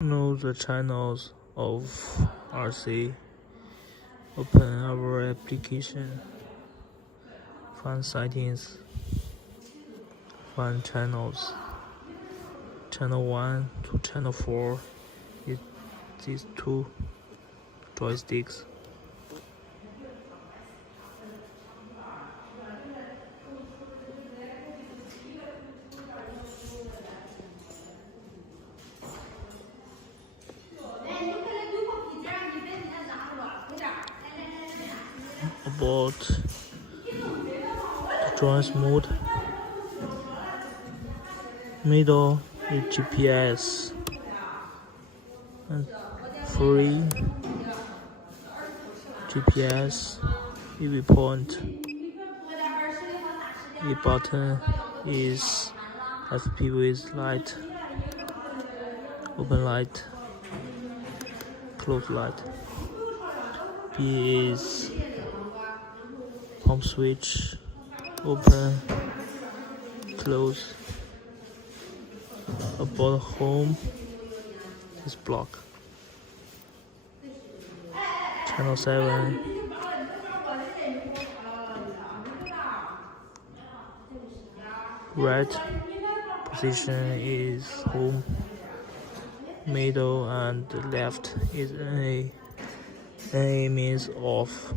Know the channels of RC. Open our application. Find settings. Find channels. Channel 1 to channel 4 is these two joysticks. About the Joyance mode. Middle is GPS and free GPS. EV point. E button is FP with light, open light, close light. B is pump switch, open, close. About home is block. Channel 7. Right position is home. Middle and left is NA. NA means off.